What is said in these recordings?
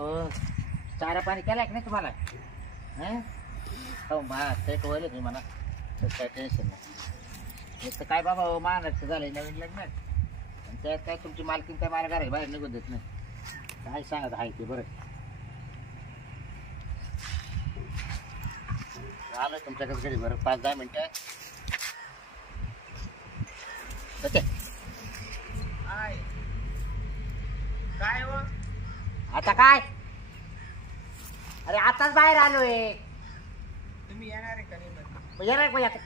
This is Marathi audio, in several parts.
हो चारा पाणी केलाय की नाही तुम्हाला? हो ते टोळले तुम्ही मला काय टेन्शन नाही. एक तर काय बाबा महाराष्ट्र झालंय नवीन लग्न आणि त्यात काय तुमची मालकीन काय मला घराच्या बाहेर निघून देत नाही. काय सांगत आहे ते बरं. आलं तुमच्याकडे घरी बरं 5-10 मिनिटं. ओके काय हो आता काय? अरे आताच बाहेर आलोय. तुम्ही येणार आहे का नाही? येणार पाहिजे आता.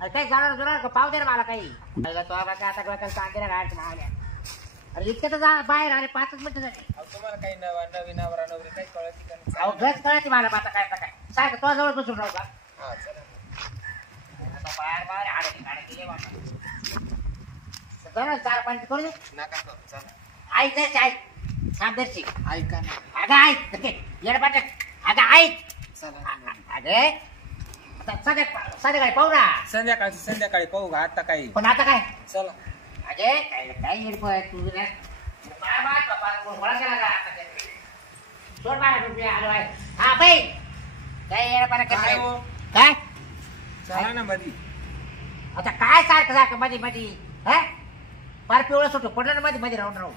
अरे काही जाणार का पाव दे ना मला काही. तो आता कांद्याला घाट मावल्या. अरे इतकं तर बाहेर आले 5 मिनिटं झाली. तुम्हाला काही नवीन नवरा नवरी काही कळत का नाही? अहो गच कळायची मला आता काय काय सांग तो जवळ बसून राहू का? हा चला आता बाहेर आडे गेले बाबा. चला 4-5 करू दे. नका करू चला. ऐक नाही ऐक सामदर्शी ऐका ना. अगं ऐक येडपाट अगं ऐक चला अगं आता संध्याकाळी पाहू ना. संध्याकाळी पाहू का आता काही? पण आता काय चला अगे काय येडपं तू रे. मला गेला का सोड मला रुपये आलो आहे. हा बाई काय येडपाट काय हो? काय चला ना मधी. आता काय सारखं मध्ये हा फार पिवळं सुटू पडलं ना मध्ये राहू.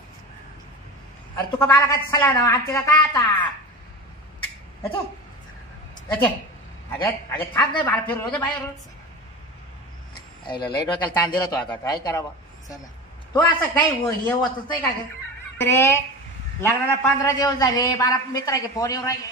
अरे तुका मला काय सला ना आमची का काय आता अगे थांब नाही मला फिरलो दे बाहेर. लई डोक्याला ताण दिला तो आता काय करावं. चला तो असं काही हे होतच नाही का रे. लग्नाला 15 दिवस झाले मला मित्राचे फोन येऊन राहिले.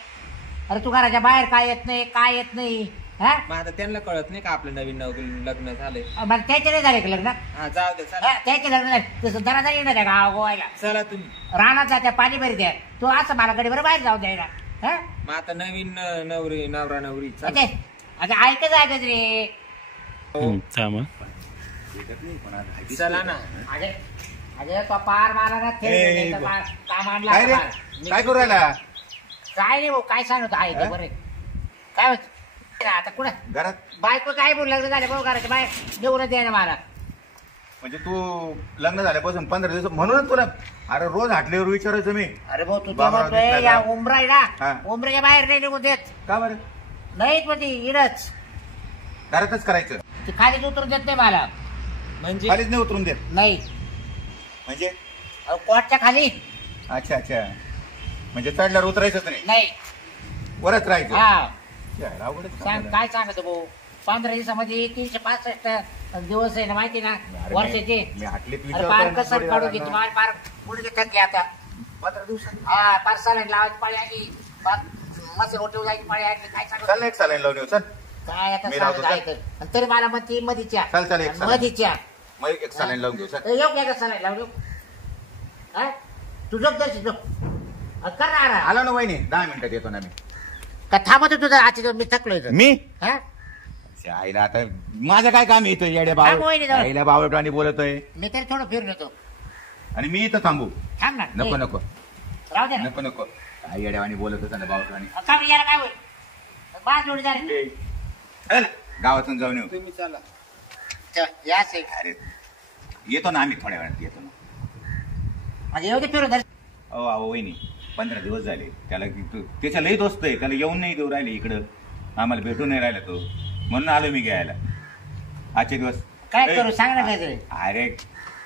अरे तू घराच्या बाहेर काय येत नाही हा. मग आता त्यांना कळत नाही का आपलं नवीन लग्न झालंय? मला त्याचे नाही झाले का लग्न? हा जाऊ दे चला. त्याचे लग्न झाले तसं दरा येणार आहे गाव गोवायला. चला तुम्ही रानात जात्या पाणी भरी द्या तू असं मला गडीवर बाहेर जाऊ द्यायला. मग आता नवीन नवरा नवरी चला. अगं ऐकत जायचं रे. चला ना. अरे तो पार मला ना काम आणला. काय करू राहिला? काय नाही भाऊ काय सांगतो आहे ते बरे. काय होत आता कुठं घरात? बायको काय बोल लग्न झाले भाऊ घराच्या बाहेर निवडून द्यायला मला. म्हणजे तू लग्न झाल्यापासून 15 दिवस म्हणूनच तुला अरे रोज हाटल्यावर विचारायचं मी. अरे भाऊ तू बाबराव म्हणतोय दिसला या का? उमरा आहे हा. ना उमऱ्याच्या बाहेर नाही निघून देत. का बरं? नाहीत म्हणजे इडच घरातच करायचं? ते खालीच उतरून देत नाही मला. म्हणजे खालीच नाही उतरून देत नाही म्हणजे? कोर्टच्या खाली. अच्छा म्हणजे चढल्यावर उतरायचंच नाही, नाही वरच राहायचं. हा यार, अवघडच काम सांग झालं. काय सांगतो भाऊ 15 दिवसामध्ये 365 दिवस आहे ना माहिती ना अरे वर्षाचे. मी हाटलीत अरे विचारतोय पार ना, कसं थोडी काढू राहणार घेतो ना. मला पार पुढे थकले आता 15 दिवसात हा पार सलाईन लावायची पाळी आली. मस्त रोटी जायची पाळी आली. काय चल सांगतो ना एक सालाईन लावून येऊ. चल काय आता मी लावतो, सांगत आहे तर. तरी मला म्हणते मधीच्या चल एक सालाईन. मधीच्या मग एक सालाईन लावून घेऊ. चल येऊ का सलाईन लावू हा तू झोप दर्शी झोप करणार आलो ना वहिनी 10 मिनिटात येतो ना मी. का थांबतो तुझं आजच्या मी थकलोय मी हा आईला आता माझं काय काम येतं येड्या थांब वहिनी जवळ. आईला बावळटाने बोलतोय मी तरी थोडं फिरून येतो. आणि मी इथं थांबू? थांब ना नको ए, नको राहू दे ना. नको काय येड्यावानी बोलत होता ना बावळटाने. का बरं याला काय होईल बाज जोडी झाली. चल गावातून जाऊन येऊ. तुम्ही चला. या से अरे येतो ना आम्ही थोड्या वेळात येतो ना. म्हणजे येऊ दे फिरून दर्शी. अहो वहिनी 15 दिवस झाले त्याला त्याच्या लई दोस्त आहे त्याला येऊन नाही देऊ राहिले इकडं आम्हाला भेटून नाही राहिला तो म्हणून आलो मी घ्यायला आजचे दिवस. काय करू सांग ना काहीतरी. अरे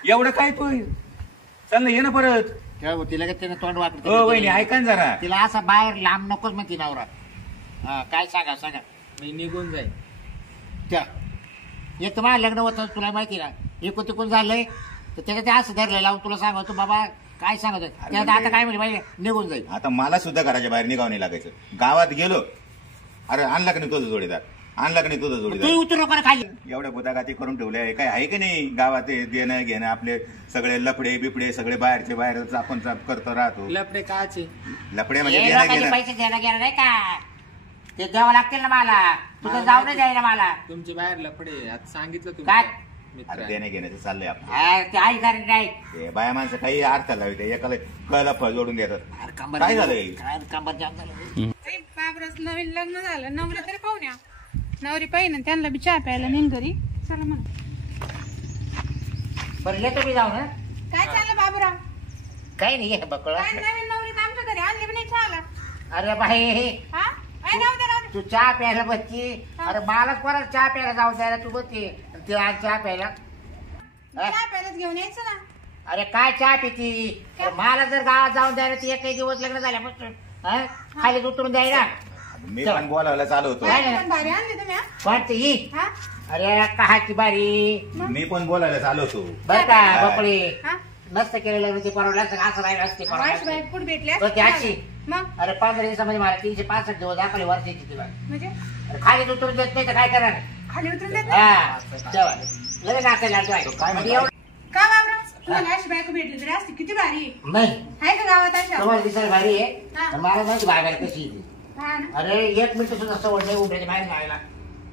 एवढं काय तू चल ना ये ना परत. काय तिला का तिने तोंड वाटत हो वहिनी ऐका ना जरा. तिला असं बाहेर लांब नकोच मग ती नवरा. हा काय सांगा मी निघून जाईल. त्या एक तर माझं लग्न होतं तुला माहिती ना एकूण तिकून झालंय तर त्याला ते असं धरलं लावून तुला सांगतो बाबा काय सांगत त्यात आता काय म्हणजे माहिती निघून जाईल. आता मला सुद्धा घराच्या बाहेर निघावं नाही लागायचं. गावात गेलो अरे आणला का नाही तुझा जोडीदार आणला का नाही तुझा तू जोडीदार. उतरू नका खाली. एवढ्या बुदागाती करून ठेवल्या काय आहे की नाही गावात देणं घेणं आपले सगळे लफडे बिपडे सगळे बाहेरचे बाहेरच आपण करतो राहतो. लपडे काचे? लफडे म्हणजे हे देणं लोकांचे घेणं. पैसे द्यायला गेला नाही का ते द्यावं लागतील ना मला. तुझं जाऊ नाही द्यायला मला. तुमचे बाहेर लपडे आता सांगितलं काय? तुम्ही अरे देणं घेण्याचं चाललंय आपलं. ते आई कारण नाही. ते बाया माणसं काही अर्थ लावते एकाला कळला फळ जोडून देतात. अरे कंबर काय झालंय? काय कंबर जाम झालं. बाबरच नवीन लग्न झालं नवरा तरी पाहून या नवरी पाहिजे त्यांना बी चहा प्यायला नेन घरी. चला म्हणा बरं येतो मी जाऊ ना. काय चाललं बाबूराव? काही नाही बकळा काय नवीन नवरी तर आमच्या घरी आणली पण नाही चहाला. अरे बाई हा ए, राहू दे, राहू दे. तू चहा प्यायला बसची. अरे मलाच कोणाला चहा प्यायला जाऊ द्यायला तू बसते ते आज चहा प्यायला. चहा प्यायलाच घेऊन यायचं ना. अरे काय चहा पिती. अरे मला जर गावात जाऊन द्यायला ती एकही दिवस लग्न झाल्यापासून खाली उतरून द्यायला. मी पण बोलायला चालू होतो. काय नाही. पण भारी आणली तुम्ही. हा? कोणती ही? हा? अरे काहाची बारी मी पण बोलायला चालू होतो. बर का बकळी. हा? नसतं केलं लग्न ते परवडलं असं असं राहिलं असते वाईट बाई कुठे भेटली असती तो त्याची. मग अरे 15 दिवसामध्ये मला 365 दिवस दाखवले वर्षाची ती बाई. म्हणजे अरे खाली उतरून देत नाही तर काय करणार. खाली उतरून देत नाही? हा तेव्हा लगेच नाचायला काय म्हणजे म्हणतो? एवढं का बाबरा तुम्हाला अशी बायको भेटली तरी असती किती भारी आहे. नाही आहे का गावात अशा? तुम्हाला दिसायला भारी आहे हा. पण मला माहिती बागायला कशी येते. हा ना. अरे 1 मिनिट सुद्धा सवड नाही उठायची बाहेर जायला.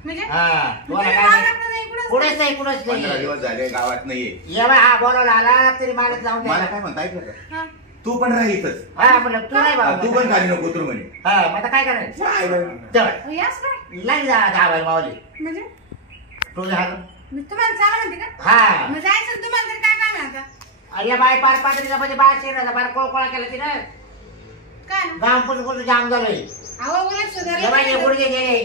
म्हणजे हा तुम्हाला म्हणजे काय नाही. गावाला नाही, कुठंच कुठेच नाही कुठेच 15 नाही. दिवस झाले गावात नाहीये. येवा हा बोलावला आला तरी मला जाऊन मला द्यायला. काय म्हणता ऐकलं का? हा. तू पण राह इथंच. हा म्हणलं तू नाही बाबा तू पण खाली नको उतरू म्हणे. हा मग आता काय करायचं काय बाई? तेव्हा यास काय लाईन जा धावायला मावली म्हणजे तुझ्या हात. मी तुम्हाला चाला म्हणते का? हा मग जायचं ना तुम्हाला तरी काय काम आहे आता? अरे बाय पार पात्रीचा म्हणजे बाहेर शिरायचा बाहेर कोळकोळा केला तिने. काय ना? गाव पण कुठं जाम झालोय. अहो उलट ये बाई, हे सुधारले गुडघे गेले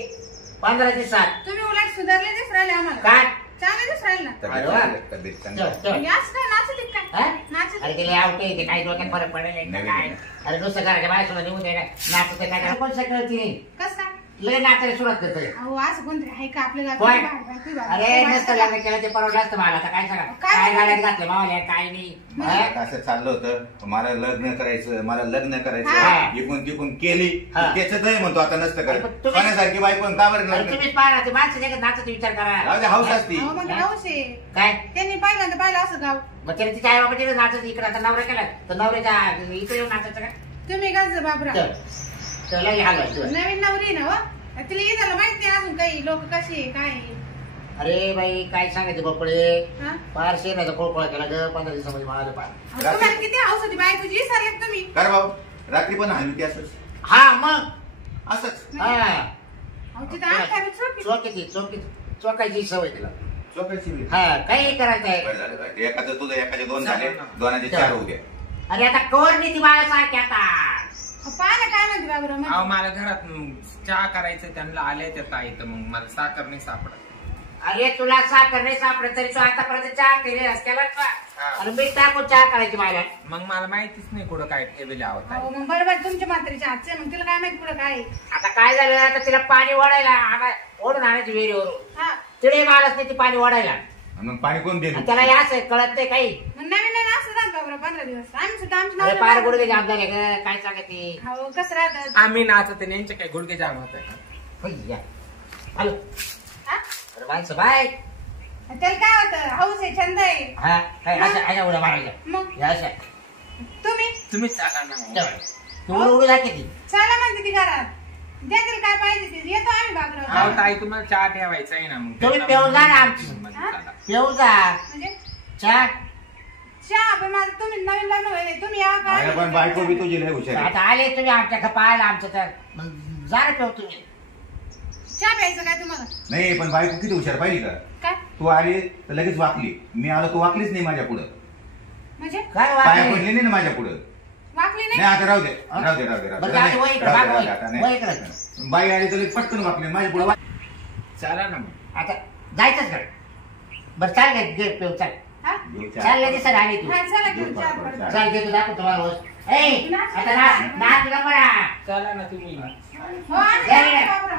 15 दिवसात. तुम्ही उलट सुधारले दिस राहिले आम्हाला. काय चांगले दिस राहिले ना. तब्येत अरे वा. चांगली, तब्येत चांगली. तेव्हा- तेव्हा. यास काय नाचत हा? काय नाचत अरे गेले आवटे ते काही डोक्यात फरक पडेल नाही नवीन काय. आहे. अरे नुसतं करायच्या बाहेर सुद्धा निघून द्यायला नाचत काय करा कोण कळती कस काय? लय नाचायला सुरुवात करतोय. अहो असं कोणतरी आहे का आपल्या गावात? कोण? बाहेर- बाहेर- अरे बाहेर- नसतं लग्न केलं ते परवडलं असतं मला आता काय सांगा काय काय म्हणते? गाड्यात घातलं मावल्या काय नाही. मला हा? आता असं चाललं होतं मला लग्न करायचं मला लग्न हा. करायचं इकून तिकून केली हा. त्याच्यात म्हणतो आता नसतं अरे पण करत तुम्ही- सोन्यासारखी बाई पण का बरं अरे लग्न तुम्हीच पाहा ते माणसं नाही का नाचायचा विचार करा. राहू दे, हौस असती अहो मग हौस आहे. काय त्यांनी पहिल्यांदा पाहिलं असं गाव. मग त्याने तिच्या आई बाबा तिकडे नाचत इकडे आता नवरा केला तर नवऱ्याच्या इकडे येऊन नाचायचं का. तुम्ही गज बाबरा चला हलवायचं. नवीन नवरी ना हो. तिला इथं माहित नाही अजून काही लोक कशी आहे, काय आहे. अरे बाई काय सांगायचं बपळे हा? फार शेणाचा कोळकोळा केला ग 15 दिवसामध्ये मला पार. अहो, तुम्हाला किती हौस होती बायकोची विसरले का तुम्ही? कर भाऊ रात्री पण हलवी असंच हा मग असंच हा अहो, तिथं आठ चोकीची चोकायची सवय तिला. चोकायची वेळ. हा काही करायचं आहे. बरं झालं बाई. एकाचं तुझं एकाचे 2 झाले 2चे 4 होऊ द्या. अरे आता कोण नाही ती बाळा सारखी आता. पाहा काय म्हणते बाबरा मग. अहो मला घरात चहा करायचं त्यांना आले त्या ताई तर मग मला साखर नाही सापडत. अरे तुला साखर नाही सापडत तरी तू आतापर्यंत चहा केली असते बरं का. हा. अरे मी टाकून चहा करायची मला. मग मला माहितीच नाही कुठं काय ठेवले आहोत अहो मग बरोबर तुमच्या म्हातारीच्या हातचे मग तिला काय माहिती पुढं काय आहे. आता काय झालं आता तिला पाणी ओढायला ओढून आणायची विहिरीवरून हा तिथे मालच नाही ती पाणी ओढायला. आणि मग पाणी कोण देईल आणि त्याला याच आहे कळत नाही काही. मग नवीन नवीन असं राहत बाबरा 15 दिवस आम्ही सुद्धा आमची अरे पार गुडघे नवरी- जाम झाले ग काय सांगते. हो कसं राहत आम्ही नाचते आणि यांचे काही गुडघे जाम होत हॅलो अरे माणसं बाय. त्याला काय होतं हौस आहे छंद आहे. हा काय अशा उड्या मारायच्या मग या अशा तुम्ही सांगा ना. तेव्हा. तू उडू जाते ती. चला म्हणते ती घरात द्या तिला काय पाहिजे ते येतो आम्ही बाबरा. अहो ताई तुम्हाला चहा ठेवायचा आहे ना मग तुम्ही पिऊन जा ना आमची. चला. पिऊ जा म्हणजे चहा. चहा पण माझं तुम्ही नवीन लग्न व्हायला तुम्ही यावं का? अरे पण बायको बी तुझी लय हुशार आहे. आता आले तुम्ही आमच्या पाहायला आमचं तर मग जा ना पिऊ तुम्ही. चहा प्यायचं काय तुम्हाला? नाही पण बायको किती हुशार पाहिली का काय तू आली तर लगेच वाकली मी आलो तू वाकलीच नाही माझ्या पुढं म्हणजे काय पाया वाटलं? पडली नाही ना माझ्या पुढं वाकली नाही नाही? आता राहू दे राहू दे राहू दे राहू बरं, दे आता नाही, वय इकडं, राहू दे, मागं राहू दे, वय. आता वय नाही. इकडं. बाई आली तर पटकन वाकली माझ्या पुढे चला ना मग. आता जायचंच का बरं चाल घे पिऊ चाल. हा? चाल लगेच सर आली तू. हा, चला घेऊन चहा थोडं. चाल घे तू दाखव तुम्हाला रोज. ए आता ना तुला पडा. चला ना तुम्ही. हो, आम्ही नाही, जाऊ नाही. बाबरा.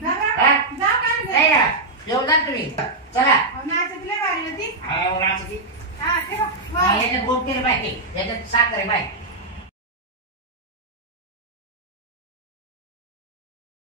बाबरा, हा? जाऊ का आम्ही नाही घरी? ना येऊन जा तुम्ही. चला अहो, नाचायची लय भारी होती. हा, राहते ती. हा, ठेवा. हा, हो. याच्यात गोम केलं पाहिजे याच्यात साखर आहे पाहिजे.